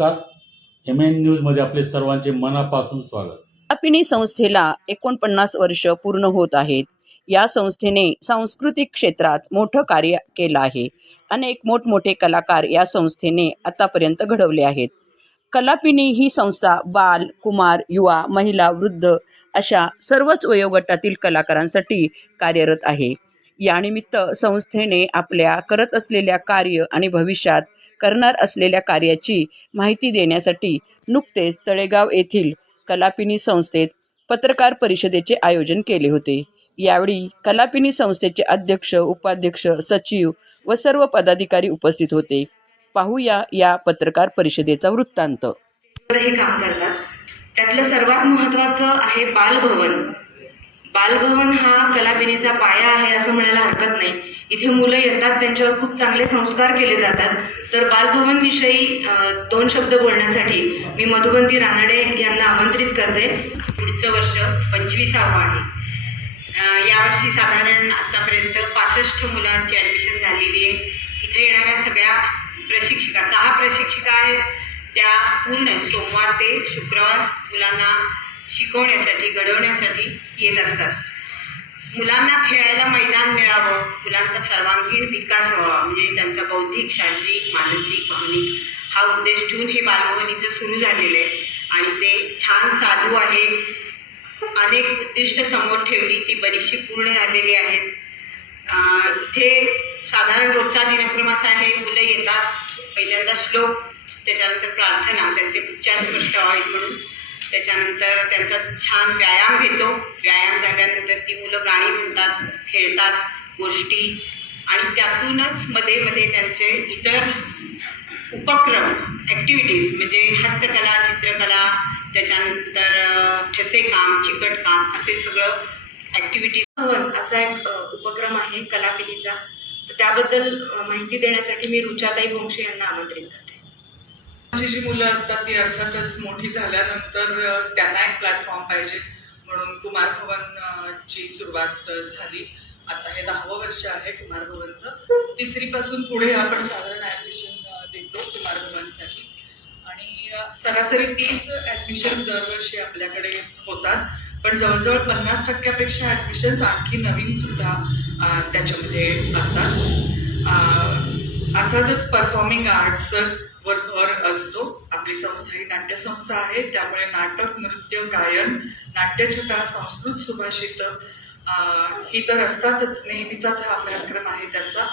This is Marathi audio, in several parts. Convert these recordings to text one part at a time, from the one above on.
नमस्कार. MN न्यूजमध्ये आपले सर्वांचे मनापासून स्वागत. कलापिनी संस्थेला 49 वर्ष पूर्ण होत आहेत. या संस्थेने सांस्कृतिक क्षेत्रात मोठं कार्य केलं आहे. अनेक मोठमोठे कलाकार या संस्थेने आतापर्यंत घडवले आहेत. कलापिनी ही संस्था बाल, कुमार, युवा, महिला, वृद्ध अशा सर्वच वयोगटातील कलाकारांसाठी कार्यरत आहे. यानिमित्त संस्थेने आपल्या करत असलेल्या कार्य आणि भविष्यात करणार असलेल्या कार्याची माहिती देण्यासाठी नुकतेच तळेगाव येथील कलापिनी संस्थेत पत्रकार परिषदेचे आयोजन केले होते. यावेळी कलापिनी संस्थेचे अध्यक्ष, उपाध्यक्ष, सचिव व सर्व पदाधिकारी उपस्थित होते. पाहूया या पत्रकार परिषदेचा वृत्तांत. हे काम करतात. त्यातलं सर्वात महत्त्वाचं आहे बालभवन. बालभवन हा कलापिनीचा पाया आहे असं म्हणायला हरकत नाही. इथे मुलं येतात, त्यांच्यावर खूप चांगले संस्कार केले जातात. तर बालभवन विषयी 2 शब्द बोलण्यासाठी मी मधुबंती रानडे यांना आमंत्रित करते. पुढचं वर्ष 25वं आहे. यावर्षी साधारण आतापर्यंत 65 मुलांची ॲडमिशन झालेली आहे. इथे येणाऱ्या सगळ्या प्रशिक्षिका 6 प्रशिक्षिका आहेत. त्या पूर्ण सोमवार ते शुक्रवार मुलांना शिकवण्यासाठी, घडवण्यासाठी येत असतात. मुलांना खेळायला मैदान मिळावं, मुलांचा सर्वांगीण विकास व्हावा, म्हणजे त्यांचा बौद्धिक, शारीरिक, मानसिक, भावनिक हा उद्देश ठेवून हे बालभवन इथे सुरू झालेलं आहे आणि ते छान चालू आहे. अनेक उद्दिष्ट समोर ठेवली, ती बरीचशी पूर्ण झालेली आहेत. इथे साधारण रोजचा दिनक्रम असा आहे. मुलं येतात, पहिल्यांदा श्लोक, त्याच्यानंतर प्रार्थना, त्यांचे उच्चार स्पष्ट व्हावेत म्हणून. त्याच्यानंतर त्यांचा छान व्यायाम घेतो. व्यायाम झाल्यानंतर ती मुलं गाणी म्हणतात, खेळतात, गोष्टी, आणि त्यातूनच मध्ये मध्ये त्यांचे इतर उपक्रम, ॲक्टिव्हिटीज म्हणजे हस्तकला, चित्रकला, त्याच्यानंतर ठसेकाम, चिकटकाम, असे सगळं ॲक्टिव्हिटीज. असा एक उपक्रम आहे कलापिनीचा. तर त्याबद्दल माहिती देण्यासाठी मी रुचाताई भोंगशे यांना आमंत्रित करते. जी मुलं असतात ती अर्थातच मोठी झाल्यानंतर त्यांना एक प्लॅटफॉर्म पाहिजे म्हणून कुमार भवनची सुरुवात झाली. आता हे 10वं वर्ष आहे कुमार भवनचं. 3री पासून पुढे आपण साधारण ॲडमिशन देतो कुमार भवनसाठी आणि सरासरी 30 ॲडमिशन्स दरवर्षी आपल्याकडे होतात. पण जवळजवळ 50% ॲडमिशन्स आणखी नवीनसुद्धा त्याच्यामध्ये असतात. अर्थातच परफॉर्मिंग आर्ट्स वर भर असतो. आपली संस्था ही नाट्यसंस्था आहे, त्यामुळे नाटक, नृत्य, गायन, नाट्यछटा, संस्कृत सुभाषित ही तर असतातच, नेहमीचाच हा अभ्यासक्रम आहे त्याचा.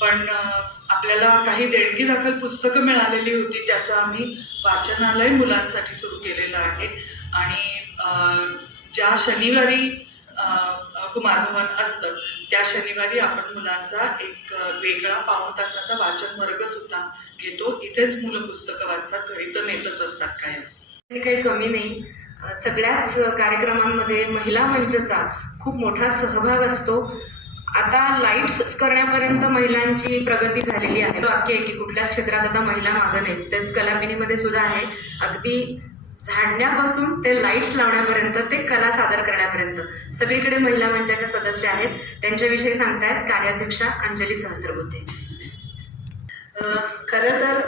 पण आपल्याला काही देणगी दाखल पुस्तकं मिळालेली होती, त्याचं आम्ही वाचनालय मुलांसाठी सुरू केलेलं आहे. आणि ज्या शनिवारी कुमार भवन असतं त्या शनिवारी आपण मुलांचा एक वेगळा पाऊण तासाचा वाचन वर्ग सुद्धा घेतो. इथेच मुलं पुस्तकं वाचतात, घरी तर नेतच असतात कायम. काही कमी नाही. सगळ्याच कार्यक्रमांमध्ये महिला मंचचा खूप मोठा सहभाग असतो. आता लाईट्स करण्यापर्यंत महिलांची प्रगती झालेली आहे. वाक्य आहे की कुठल्याच क्षेत्रात आता महिला मागं नाही. तेच कलापिनीमध्ये सुद्धा आहे. अगदी झाडण्यापासून ते लाईट्स लावण्यापर्यंत, ते कला सादर करण्यापर्यंत सगळीकडे महिला मंचाच्या सदस्य आहेत. त्यांच्याविषयी सांगतायत कार्याध्यक्षा अंजली सहस्त्रबुद्धे. खरं तर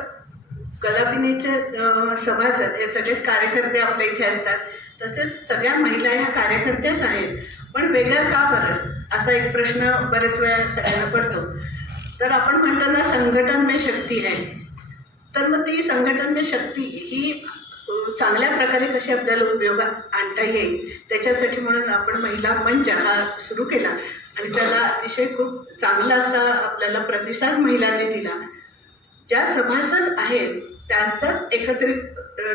कलापिनीचे सभासद हे सगळेच कार्यकर्ते आपल्या इथे असतात. तसेच सगळ्या महिला ह्या कार्यकर्त्याच आहेत. पण वेगळं का बरं असा एक प्रश्न बरेच वेळा सगळ्यांना पडतो. तर आपण म्हणतो ना, संघटन में शक्ती आहे. तर मग ती संघटन में शक्ती ही चांगल्या प्रकारे कशी आपल्याला उपयोगात आणता येईल, त्याच्यासाठी म्हणून आपण महिला मंच हा सुरू केला आणि त्याला अतिशय खूप चांगला असा आपल्याला प्रतिसाद महिलांनी दिला. ज्या सभासद आहेत त्यांचाच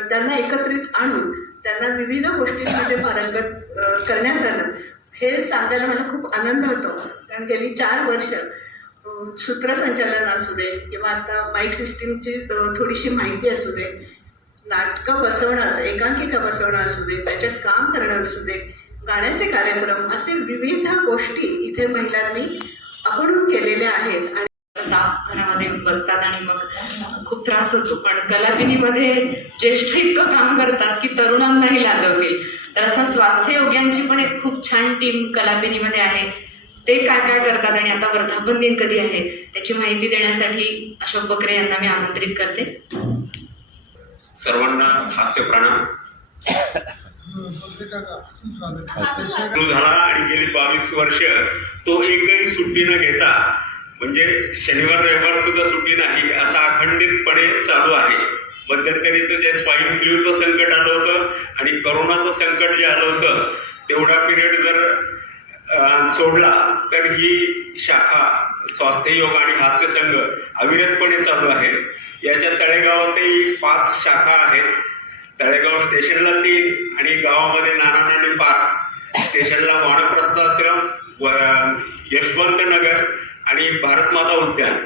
त्यांना एकत्रित आणून त्यांना विविध गोष्टींमध्ये पारंगत करण्यात आलं. हे सांगायला मला खूप आनंद होतो. कारण गेली 4 वर्ष सूत्रसंचालन असू दे किंवा आता माईक सिस्टीमची थोडीशी माहिती असू दे, नाटकं बसवणं असं, एकांकिका बसवणं असू दे, त्याच्यात काम करणं असू दे, गाण्याचे कार्यक्रम, असे विविध गोष्टी इथे महिलांनी आपणून केलेल्या आहेत. आणि ताप घरामध्ये बसतात आणि मग खूप त्रास होतो. पण कलापिनीमध्ये ज्येष्ठ इतकं काम करतात की तरुणांनाही लाजवतील. तर असं स्वास्थ्य योग्यांची पण एक खूप छान टीम कलापिनीमध्ये आहे. ते काय काय करतात आणि आता वर्धापन दिन कधी आहे त्याची माहिती देण्यासाठी अशोक बकरे यांना मी आमंत्रित करते. सर्वांना हास्य प्रणाम. सुरू झाला आणि गेली 22 वर्ष तो एकही सुट्टी न घेता, म्हणजे शनिवार रविवार सुद्धा सुट्टी नाही, असा अखंडितपणे चालू आहे. मध्यंतरीचं जे स्वाईन फ्लूचं संकट आलं होतं आणि करोनाचं संकट जे आलं होतं, तेवढा पिरियड जर सोडला तर ही शाखा स्वास्थ्य योग आणि हास्य संघ अविरतपणे चालू आहे. याच्या तळेगावातही 5 शाखा आहेत. तळेगाव स्टेशनला 3 आणि गावामध्ये नाना नानी पार्क, स्टेशनला वानप्रस्थ आश्रम, यशवंत नगर आणि भारतमाता उद्यान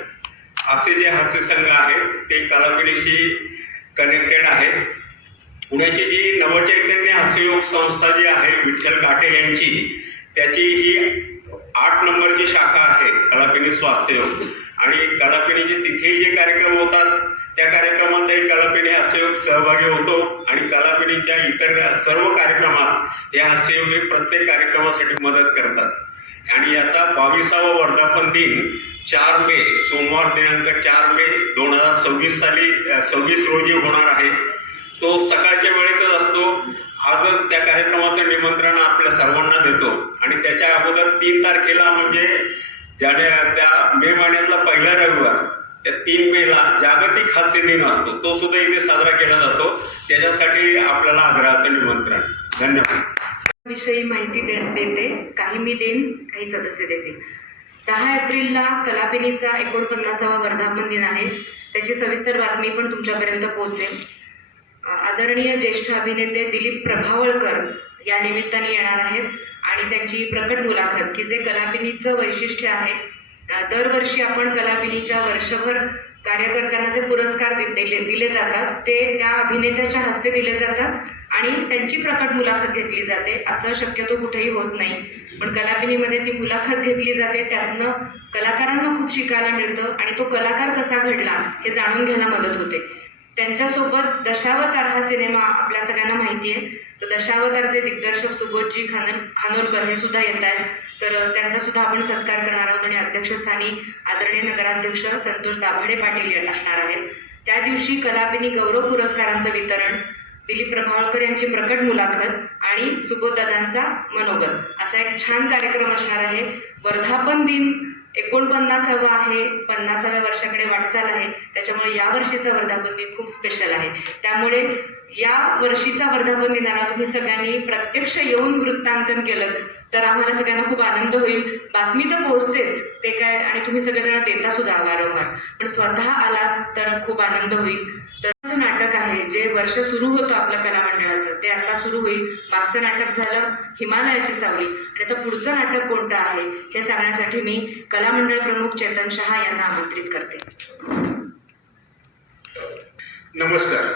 असे जे हास्य संघ आहेत ते कलापिनीशी कनेक्टेड आहेत. पुण्याची जी नवचैतन्य हास्ययोग संस्था जी आहे विठ्ठल काटे यांची, त्याची ही 8 नंबरची शाखा आहे कलापिनी स्वास्थ्य योग. आणि कलापिनीचे तिथेही जे कार्यक्रम होतात त्या कार्यक्रमातही कलापिनी हास्ययोग सहभागी होतो आणि कलापिनीच्या इतर सर्व कार्यक्रमात हे हास्ययोग हे प्रत्येक कार्यक्रमासाठी मदत करतात. आणि याचा 22वा वर्धापन दिन 4 मे सोमवार दिनांक 4 मे 2026 रोजी होणार आहे. तो सकाळच्या वेळेतच असतो. आजच त्या कार्यक्रमाचं निमंत्रण आपल्या सर्वांना देतो. आणि त्याच्या अगोदर 3 तारखेला म्हणजे त्या मे महिन्यातला पहिला रविवार, त्या 3 मेला जागतिक हास्य दिन असतो, तो सुद्धा इथे साजरा केला जातो. त्याच्यासाठी आपल्याला आग्रहाचं निमंत्रण. धन्यवाद. विषयी माहिती देते. काही मी देईन, काही सदस्य देतील. 10 एप्रिलला कलापिनीचा 49वा वर्धापन दिन आहे. त्याची सविस्तर बातमी पण तुमच्यापर्यंत पोहोचेल. आदरणीय ज्येष्ठ अभिनेते दिलीप प्रभावळकर या निमित्ताने येणार आहेत आणि त्यांची प्रकट मुलाखत, की जे कलापिनीचं वैशिष्ट्य आहे. दरवर्षी आपण कलापिनीच्या वर्षभर कार्यकर्त्यांना जे पुरस्कार दिले जातात ते त्या अभिनेत्याच्या हस्ते दिले जातात आणि त्यांची प्रकट मुलाखत घेतली जाते. असं शक्यतो कुठेही होत नाही, पण कलापिनीमध्ये ती मुलाखत घेतली जाते. त्यातनं कलाकारांना खूप शिकायला मिळतं आणि तो कलाकार कसा घडला हे जाणून घ्यायला मदत होते. त्यांच्यासोबत दशावतार हा सिनेमा आपल्या सगळ्यांना माहिती आहे, तर दशावतारचे दिग्दर्शक सुबोधजी खानोलकर हे सुद्धा येत आहेत. तर त्यांचा सुद्धा आपण सत्कार करणार आहोत आणि अध्यक्षस्थानी आदरणीय नगराध्यक्ष संतोष दाभाडे पाटील असणार आहेत. त्या दिवशी कलापिनी गौरव पुरस्कारांचं वितरण, दिलीप प्रभावळकर यांची प्रकट मुलाखत आणि सुबोधदादांचा मनोगत असा एक छान कार्यक्रम असणार आहे. वर्धापन दिन 49वा आहे, 50व्या वर्षाकडे वाटचाल आहे. त्याच्यामुळे या वर्षीचा वर्धापन दिन खूप स्पेशल आहे. त्यामुळे या वर्षीचा वर्धापन दिनाला तुम्ही सगळ्यांनी प्रत्यक्ष येऊन वृत्तांकन केलं तर आम्हाला सगळ्यांना खूप आनंद होईल. बातमी तर पोहोचतेच, ते काय, आणि तुम्ही सगळेजण देता सुद्धा वारंवार, पण स्वतः आलात तर खूप आनंद होईल. तर नाटक आहे जे वर्ष सुरू होतं आपलं कला मंडळाचं, ते आता सुरू होईल. मागचं नाटक झालं हिमालयाची सावली, आणि आता पुढचं नाटक कोणतं आहे हे सांगण्यासाठी मी कला मंडळ प्रमुख चेतन शहा यांना आमंत्रित करते. नमस्कार.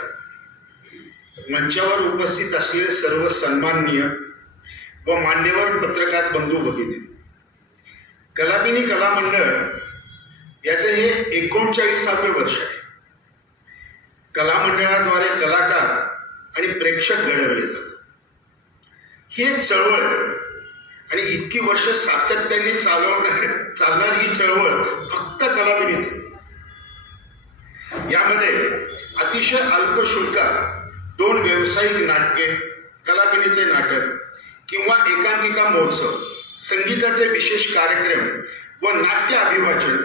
मंचावर उपस्थित असलेले सर्व सन्माननीय व मान्यवर पत्रकार बंधू भगिनी, कलापिनी कला मंडळ याचं हे 39वे वर्ष आहे. कला मंडळाद्वारे कलाकार आणि प्रेक्षक घडवले जातात. ही एक चळवळ आणि इतकी वर्ष सातत्याने चालणारी ही चळवळ फक्त कलापिनीत. यामध्ये अतिशय अल्प शुल्कात 2 व्यावसायिक नाटके, कलापिनीचे नाटक किंवा एकांकिका महोत्सव, संगीताचे विशेष कार्यक्रम व नाट्य अभिवाचन,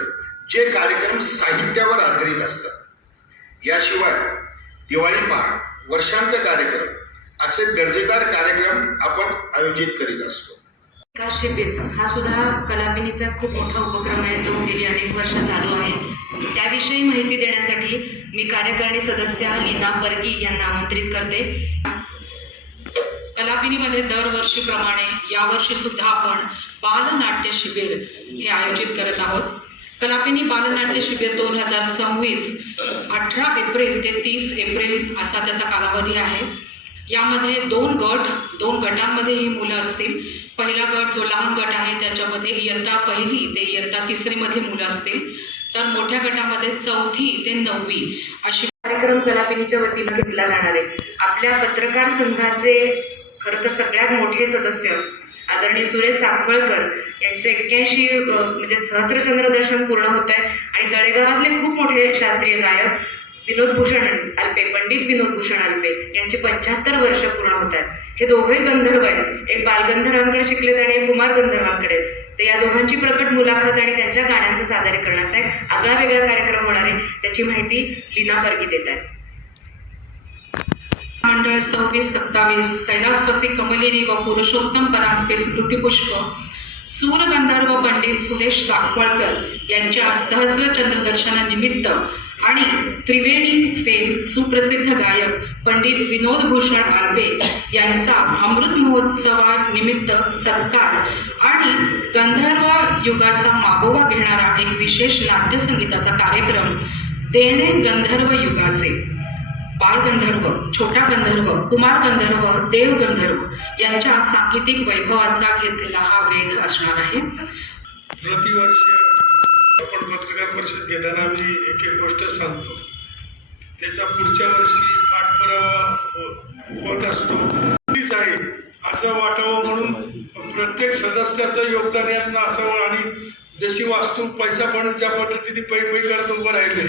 जे कार्यक्रम साहित्यावर आधारित असतात. याशिवाय दिवाळी पहाट, वर्षांत कार्यक्रम असे दर्जेदार कार्यक्रम आपण आयोजित करीत असतो. विकास शिबिर हा सुद्धा कलापिनीचा खूप मोठा उपक्रम आहे जो गेली अनेक वर्ष चालू आहे. त्याविषयी माहिती देण्यासाठी मी कार्यकारिणी सदस्य लीना परगी यांना आमंत्रित करते. कलापिनीमध्ये दरवर्षीप्रमाणे यावर्षी सुद्धा आपण बालनाट्य शिबिर हे आयोजित करत आहोत. कलापिनी बालनाट्य शिबिर 2026 18 एप्रिल ते 30 एप्रिल असा त्याचा कालावधी आहे. यामध्ये 2 गटांमध्ये ही मुलं असतील. पहिला गट जो लहान गट आहे त्याच्यामध्ये इयत्ता 1ली ते इयत्ता 3रीमधली मुलं असतील, तर मोठ्या गटामध्ये 4थी ते 9वी अशी कार्यक्रम कलापिनीच्या वतीनं घेतला जाणार आहे. आपल्या पत्रकार संघाचे खरं तर सगळ्यात मोठे सदस्य आदरणीय सुरेश साखवळकर यांचे 81 म्हणजे सहस्त्रचंद्र दर्शन पूर्ण होत आहे आणि तळेगावातले खूप मोठे शास्त्रीय गायक विनोदभूषण अल्पे, पंडित विनोदभूषण अल्पे यांची 75 वर्ष पूर्ण होत आहेत. हे दोघेही गंधर्व आहेत. एक बालगंधर्वांकडे शिकलेत आणि एक कुमार गंधर्वांकडे आहेत. तर या दोघांची प्रकट मुलाखत आणि त्यांच्या गाण्यांचं सादरीकरणाचा एक आगळा वेगळा कार्यक्रम होणार आहे. त्याची माहिती लीना बर्गी देत आहेत. मंडळ 26-27 कैलासवासी कमलिनी व पुरुषोत्तम परांजपे स्मृतिपुष्प सूरगंधर्व पंडित सुरेश साखवळकर यांच्या सहस्रचंद्रदर्शनानिमित्त आणि त्रिवेणी फेम सुप्रसिद्ध गायक पंडित विनोदभूषण आल्बे यांचा अमृत महोत्सवानिमित्त सत्कार आणि गंधर्व युगाचा मागोवा घेणारा एक विशेष नाट्यसंगीताचा कार्यक्रम देणे गंधर्व युगाचे बालगंधर्व, छोटा गंधर्व, कुमार गंधर्व, देव गंधर्व यांच्या सांगीतिक वैभवाचा घेतलेला हा वेध असणार आहे. प्रतिवर्षी आपण पत्रकार परिषद घेताना आम्ही एक एक गोष्ट सांगतो, त्याचा पुढच्या वर्षी पाठपुरावा होत असतो. प्लीज आहे असं वाटावं म्हणून प्रत्येक सदस्याचं योगदान यातनं असावं आणि जशी वास्तू पैसा पण ज्या पद्धतीने पै करत उभं राहिले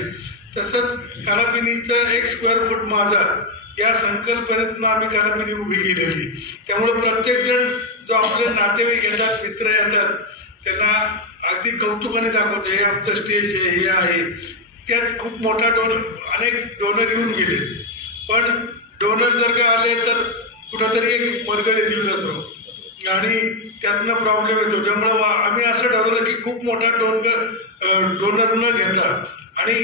तसंच कालापिनीचं 1 स्क्वेअर फूट माझा या संकल्पनेतनं आम्ही कालापिनी उभी केलेली. त्यामुळे प्रत्येकजण जो आपले नातेवाईक येतात, मित्र येतात, त्यांना अगदी कौतुकाने दाखवतो हे आमचं स्टेज आहे, हे आहे. त्यात खूप मोठा अनेक डोनर येऊन गेले, पण डोनर जर का आले तर कुठंतरी एक मरगळे देऊन असावं आणि त्यातनं प्रॉब्लेम येतो. त्यामुळं आम्ही असं ठरवलं की खूप मोठा डोनर न घेता आणि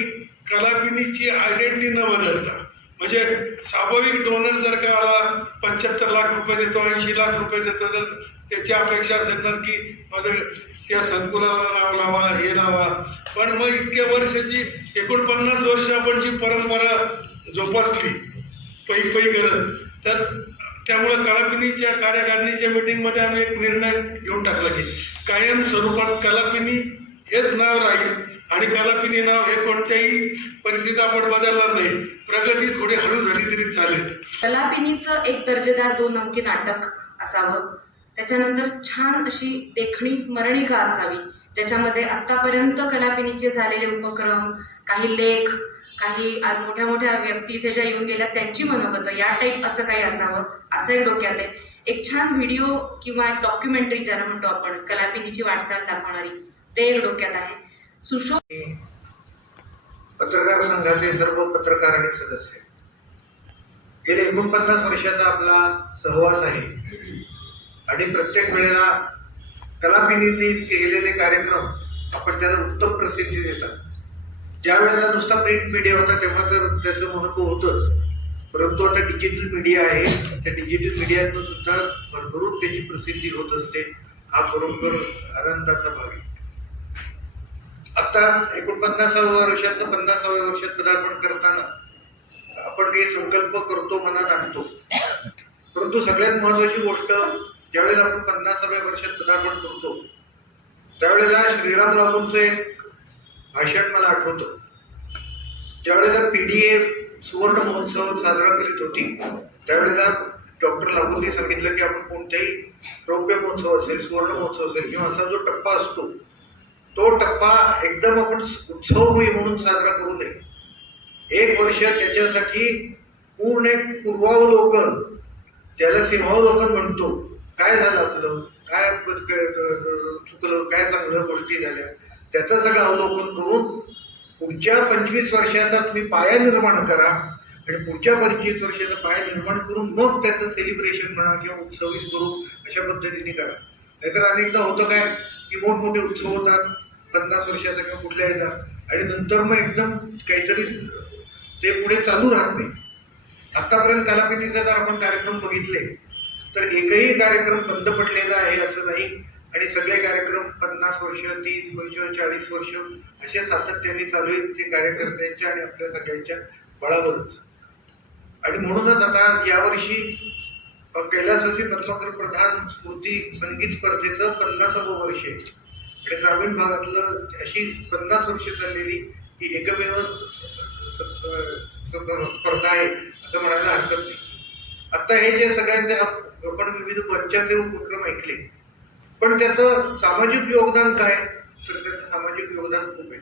कलापिनीची आयडेंटिटी न बदलता, म्हणजे स्वाभाविक डोनर जर का आला 75 लाख रुपये देतो, 80 लाख रुपये देतो, तर त्याची अपेक्षा असणार की माझं त्या संकुलाला नाव लावा, हे लावा. पण मग इतक्या वर्षाची 49 वर्ष आपण जी परंपरा जोपासली पै करत, तर त्यामुळे कलापिनीच्या कार्यकारिणीच्या मिटिंगमध्ये आम्ही एक निर्णय घेऊन टाकला की कायम स्वरूपात कलापिनी हेच नाव राहील आणि कलापिनी नाव हे कोणत्याही परिस्थितीत आपण बदलणार नाही. प्रगती थोडी हळू झाली तरी चालेल. कलापिनीचं एक दर्जेदार 2 अंकी नाटक असावं, त्याच्यानंतर छान अशी देखणी स्मरणिका असावी ज्याच्यामध्ये आत्तापर्यंत कलापिनीचे झालेले उपक्रम, काही लेख, काही मोठ्या मोठ्या व्यक्ती इथे ज्या येऊन गेल्या त्यांची मनोगतं या टाईप असं काही असावं असं एक डोक्यात आहे. एक छान व्हिडिओ किंवा एक डॉक्युमेंटरी ज्याला म्हणतो आपण कलापिनीची वाटचाल दाखवणारी, ते एक डोक्यात आहे. पत्रकार संघाचे सर्व पत्रकार आणि सदस्य गेले 49 वर्षाचा आपला सहवास आहे आणि प्रत्येक वेळेला कलापिनींनी केलेले कार्यक्रम आपण त्याला उत्तम प्रसिद्धी देतात. ज्या वेळेला नुसता प्रिंट मीडिया होता तेव्हा तर त्याचं महत्त्व होतंच, परंतु आता डिजिटल मीडिया आहे, त्या डिजिटल मीडियातून सुद्धा भरभरून त्याची प्रसिद्धी होत असते. हा खरोखर आनंदाचा भाग आहे. आता 49व्या वर्षात 50व्या वर्षात पदार्पण करताना आपण काही संकल्प करतो, मनात आणतो, परंतु सगळ्यात महत्त्वाची गोष्ट ज्यावेळेला आपण 50व्या वर्षात पदार्पण करतो त्यावेळेला श्रीराम लागूंचं एक भाषण मला आठवतं. ज्यावेळेला PDA सुवर्ण महोत्सव साजरा करीत होती त्यावेळेला डॉक्टर लागूंनी सांगितलं की आपण कोणत्याही रौप्य महोत्सव असेल, सुवर्ण महोत्सव असेल किंवा असा जो टप्पा असतो तो टप्पा एकदम आपण उत्सवमयी म्हणून साजरा करू नये. 1 वर्ष त्याच्यासाठी पूर्ण एक पूर्वावलोकन, त्याला सिंहावलोकन म्हणतो, काय झालं आपलं, काय चुकलं, काय चांगल्या गोष्टी झाल्या, त्याचं सगळं अवलोकन करून पुढच्या 25 वर्षाचा तुम्ही पाया निर्माण करा आणि पुढच्या 25 वर्षाचा पाया निर्माण करून मग त्याचं सेलिब्रेशन म्हणा किंवा उत्सवी स्वरूप अशा पद्धतीने करा. नाहीतर अनेकदा होतं काय की मोठमोठे उत्सव होतात 50 वर्षाचा किंवा कुठल्या ह्याचा आणि नंतर मग एकदम काहीतरी ते पुढे चालू राहत नाही. आत्तापर्यंत कलापिनीचा जर आपण कार्यक्रम बघितले तर एकही कार्यक्रम बंद पडलेला आहे असं नाही आणि सगळे कार्यक्रम 50 वर्ष, 30 वर्ष, 40 वर्ष असे सातत्याने चालू आहेत. ते कार्यकर्त्यांच्या आणि आपल्या सगळ्यांच्या बळावरच. आणि म्हणूनच आता यावर्षी कैलासवासी पद्माकर प्रधान स्मृती संगीत स्पर्धेचं 50वं वर्ष आहे आणि ग्रामीण भागातलं अशी 50 वर्ष चाललेली ही एकमेव स्पर्धा आहे असं म्हणायला हरकत नाही. आता हे जे सगळ्यांचे आपण विविध मंचाचे उपक्रम ऐकले, पण त्याचं सामाजिक योगदान काय, तर त्याचं सामाजिक योगदान खूप आहे.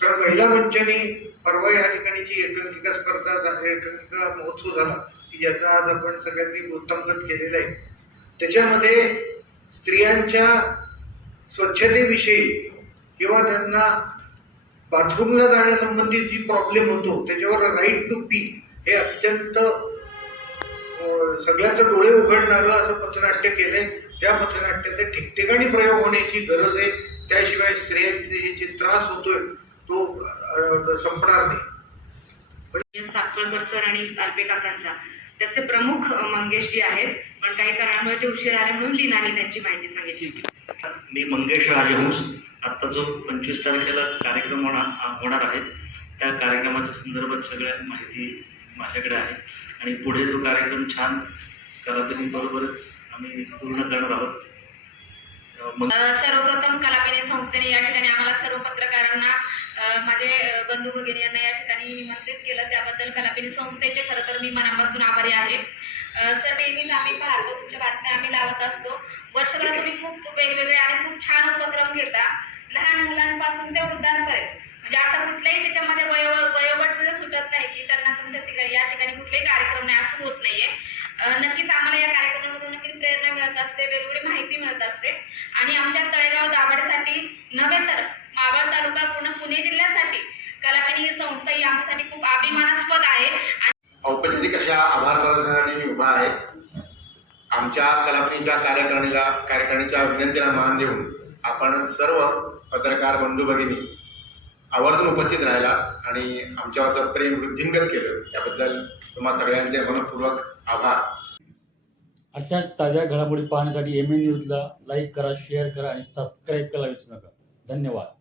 कारण महिला मंचाने परवा या ठिकाणी जी एकांकिका एकांकिका महोत्सव झाला की ज्याचा आज आपण सगळ्यांनी वृत्तांकन केलेलं आहे, त्याच्यामध्ये स्त्रियांच्या स्वच्छतेविषयी किंवा त्यांना बाथरूमला जाण्यासंबंधी जी प्रॉब्लेम होतो त्याच्यावर राईट टू पी हे अत्यंत सगळ्यांचे डोळे उघडणारं असं पथनाट्य केलंय. त्या पथनाट्याचे ठिकठिकाणी प्रयोग होण्याची गरज आहे. त्याशिवाय स्त्रियांचे जे त्रास होतोय तो संपणार नाही. साखळकर सर आणि अल्पे काकांचा त्याचे प्रमुख मंगेशजी आहेत, पण काही कारणामुळे ते उशीर आले म्हणून लीनाने त्यांची माहिती सांगितली होती. मी मंगेश राजहंस. आत्ता जो 25 तारखेला कार्यक्रम होणार आहे त्या कार्यक्रमाच्या संदर्भात सगळ्या माहिती माझ्याकडे आहे आणि पुढे तो कार्यक्रम छान कलापिनीबरोबरच आम्ही पूर्ण करणार आहोत. सर्वप्रथम कलापिनी संस्थेने या ठिकाणी आम्हाला सर्व पत्रकारांना माझे बंधू भगिनी यांना या ठिकाणी निमंत्रित केलं, त्याबद्दल कलापिनी संस्थेचे खरं तर मी मनापासून आभारी आहे. सर, नेहमीच आम्ही पाहतो तुमच्या बातम्या आम्ही लावत असतो. वर्षभरात तुम्ही खूप वेगवेगळे आणि खूप छान उपक्रम घेता, लहान मुलांपासून ते वृद्धांपर्यंत. म्हणजे असं कुठल्याही त्याच्यामध्ये वयोगट सुटत नाही की त्यांना तुमच्या या ठिकाणी कुठलेही कार्यक्रम नाही असं होत नाहीये. नक्कीच आम्हाला या कार्यक्रमामधून नक्कीच प्रेरणा मिळत असते, वेगवेगळी माहिती मिळत असते आणि आमच्या तळेगाव दाभाडेसाठी नव्हे तर मावळ तालुका पूर्ण पुणे जिल्ह्यासाठी कलापिनी ही संस्था ही आमच्यासाठी खूप अभिमानास्पद आहे. औपचारिक अशा आभार प्रदर्शनासाठी मी उभा आहे. आमच्या कलापिनीच्या कार्यकारिणीच्या विनंतीला मान देऊन आपण सर्व पत्रकार बंधू भगिनी आवर्जून उपस्थित राहिला आणि आमच्यावरचं प्रेम वृद्धिंगत केलं, त्याबद्दल तुम्हा सगळ्यांचे मनपूर्वक आभार. अशाच ताज्या घडामोडी पाहण्यासाठी MN न्यूजला लाईक करा, शेअर करा आणि सबस्क्राईब करायला विसरू नका. धन्यवाद.